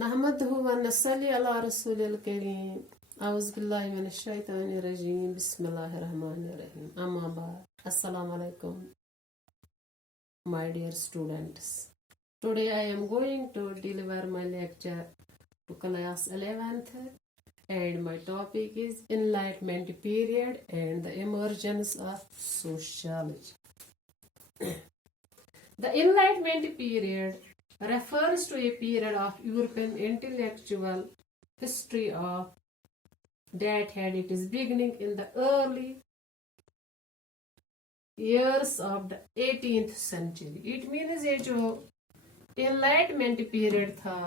नहमदहु व नसल्ली अला रसूलिल करीम औज़ु बिल्लाहि मिनश शैतानिर रजीम बिस्मिल्लाहिर रहमानिर रहीम अम्मा बाद अस्सलाmu alaikum my dear students. Today I am going to deliver my lecture to class 11th and my topic is Enlightenment period and the emergence of sociology. The Enlightenment period refers to a period of European intellectual history that had its beginning in the early years of the 18th century. It means ये जो Enlightenment period था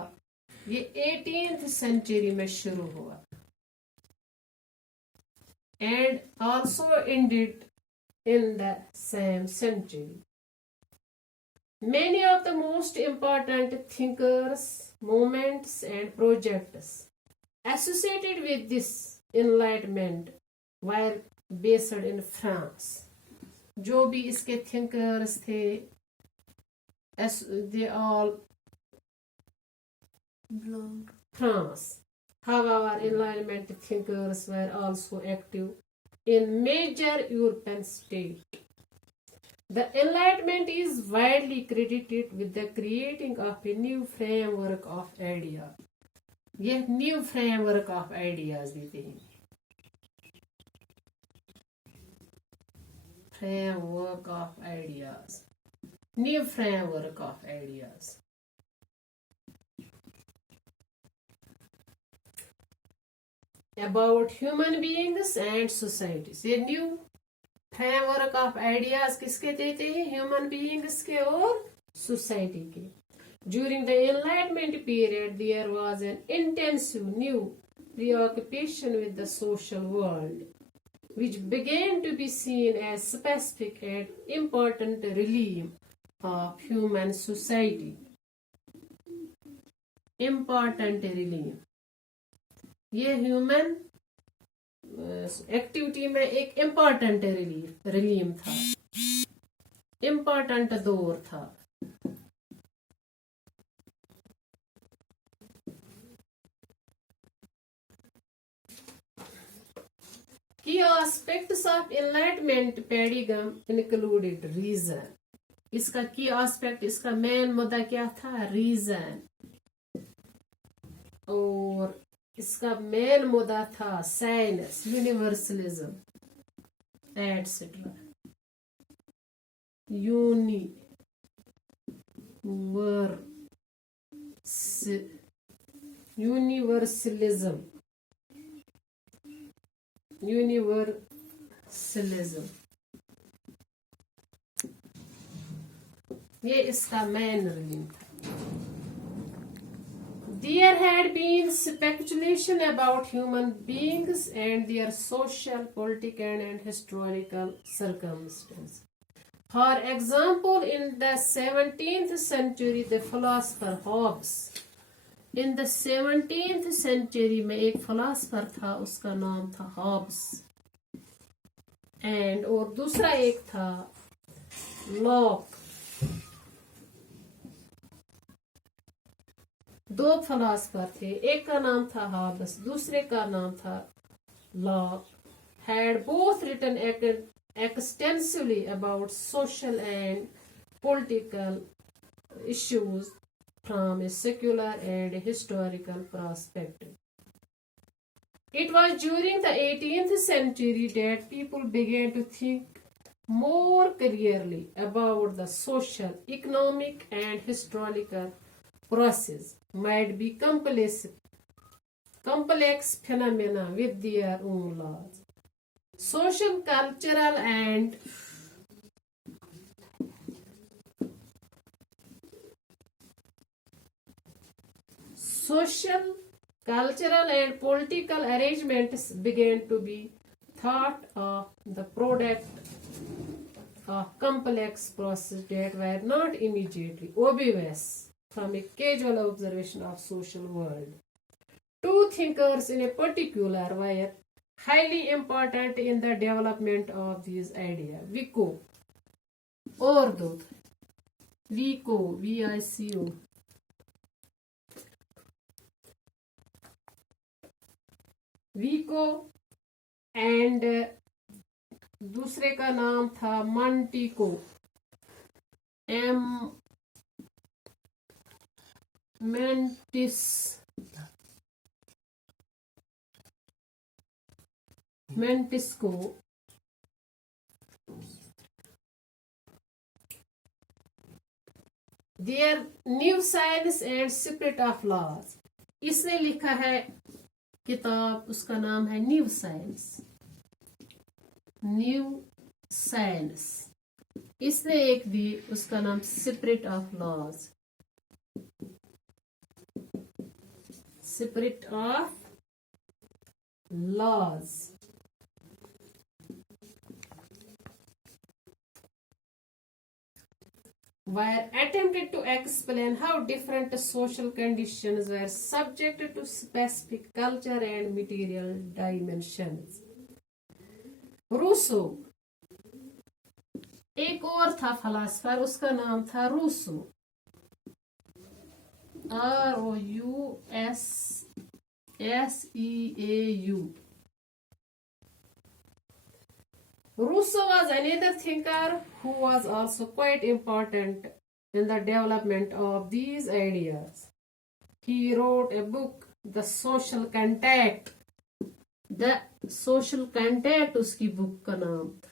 ये 18th century में शुरू हुआ and also ended in the same century. Many of the most important thinkers, movements and projects associated with this enlightenment were based in France. जो भी इसके thinkers थे, they all belonged France. However, enlightenment thinkers were also active in major European states. The Enlightenment is widely credited with the creating of a new framework of ideas. यह new framework of ideas देते हैं. Framework of ideas. New framework of ideas. About human beings and societies. ये new framework of ideas किसके देते हैं? Human beings के और society के. During the Enlightenment period, there was an intensive new preoccupation with the social world, which began to be seen as specific and important realm of human society. Important realm. ये human activity में एक important realm था, important दौर था. Key aspects of enlightenment paradigm included reason. इसका की aspect, इसका main मुद्दा क्या था? रीजन. और इसका मेन मुद्दा था साइंस, यूनिवर्सलिज्म एटसेट्रा. यूनिवर्सलिज्म ये इसका मेन रीजन था. There had been speculation about human beings and their social, political, and historical circumstances. For example, in the 17th century, the philosopher Hobbes. In the 17th century में एक philosopher था, उसका नाम था Hobbes. And और दूसरा एक था Locke. दो फिलोसफर थे, एक का नाम था हॉब्स, दूसरे का नाम था lock. Had both written extensively about social and political issues from a secular and historical perspective. It was during the 18th century that people began to think more clearly about the social, economic, and historical process might be complex phenomena with their own laws. Social, cultural, and political arrangements began to be thought of the product of complex processes that were not immediately obvious from a casual observation of social world. Two thinkers in a particular were highly important in the development of these ideas. Vico और दो Vico, VICO Vicco and दूसरे का नाम था मंटिको, मेंटिस्को, their new science and spirit of laws. इसने लिखा है किताब, उसका नाम है न्यू साइंस। इसने एक दी, उसका नाम spirit of laws. Spirit of laws were attempted to explain how different social conditions were subject to specific culture and material dimensions. Rousseau, एक और था फिलोसफर, उसका नाम था Rousseau, ROUSEAU. Rousseau was another thinker who was also quite important in the development of these ideas. He wrote a book, The Social Contact. The Social Contact उसकी book का नाम था।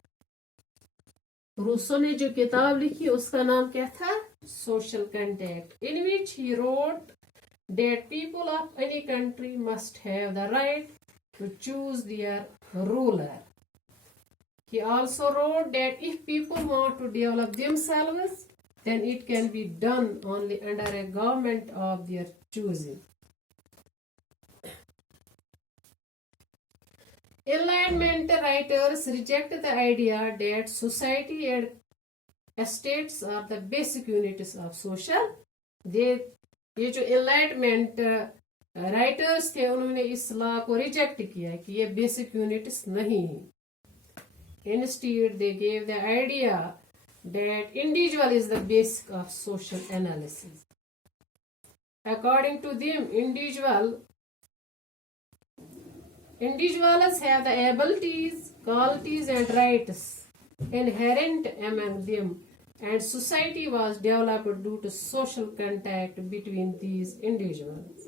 रूसो ने जो किताब लिखी उसका नाम क्या था? Social Contact, in which he wrote that people of any country must have the right to choose their ruler. He also wrote that if people want to develop themselves, then it can be done only under a government of their choosing. Enlightenment writers reject the idea that society and states are the basic units of social. ये जो enlightenment writers थे, उन्होंने इस law को reject किया कि ये basic units नहीं है। Instead, they gave the idea that individual is the basic of social analysis. According to them, individuals have the abilities, qualities, and rights inherent among them, and society was developed due to social contact between these individuals.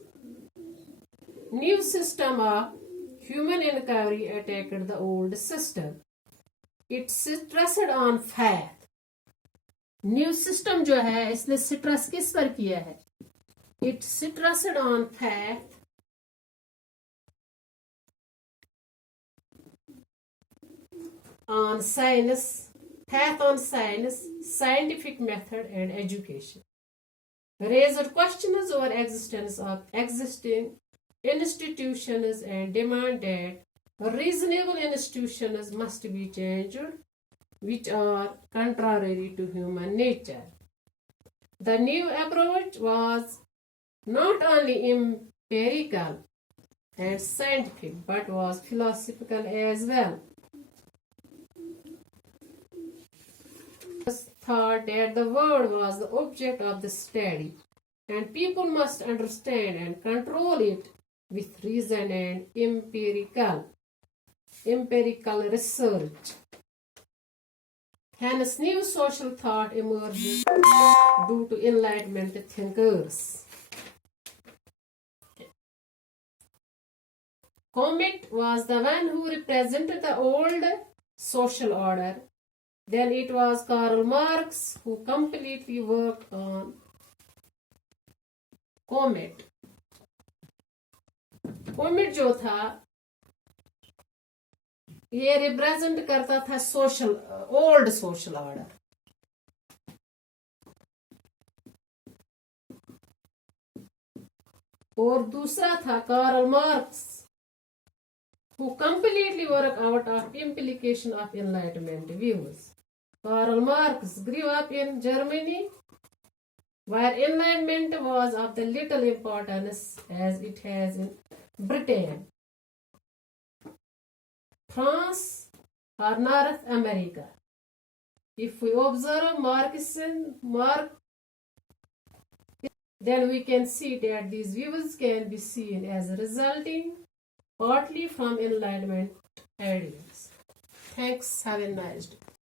New system of human inquiry attacked the old system. It stressed on faith. New system जो है इसने stress किस पर किया है? It stressed on faith, on science, scientific method, and education. Raised questions over existence of existing institutions and demand that reasonable institutions must be changed, which are contrary to human nature. The new approach was not only empirical and scientific, but was philosophical as well. Thought that the world was the object of the study, and people must understand and control it with reason and empirical research. Hence, new social thought emerged due to Enlightenment thinkers. Comet was the one who represented the old social order. Then it was Karl Marx who completely worked on Comet. Comet जो था ये represent करता था old social order. और दूसरा था Karl Marx who completely worked out of implication of Enlightenment views. Karl Marx grew up in Germany, where Enlightenment was of the little importance as it has in Britain, France, or North America. If we observe Marxism, then we can see that these views can be seen as resulting partly from Enlightenment ideas. Thanks. Have a nice day.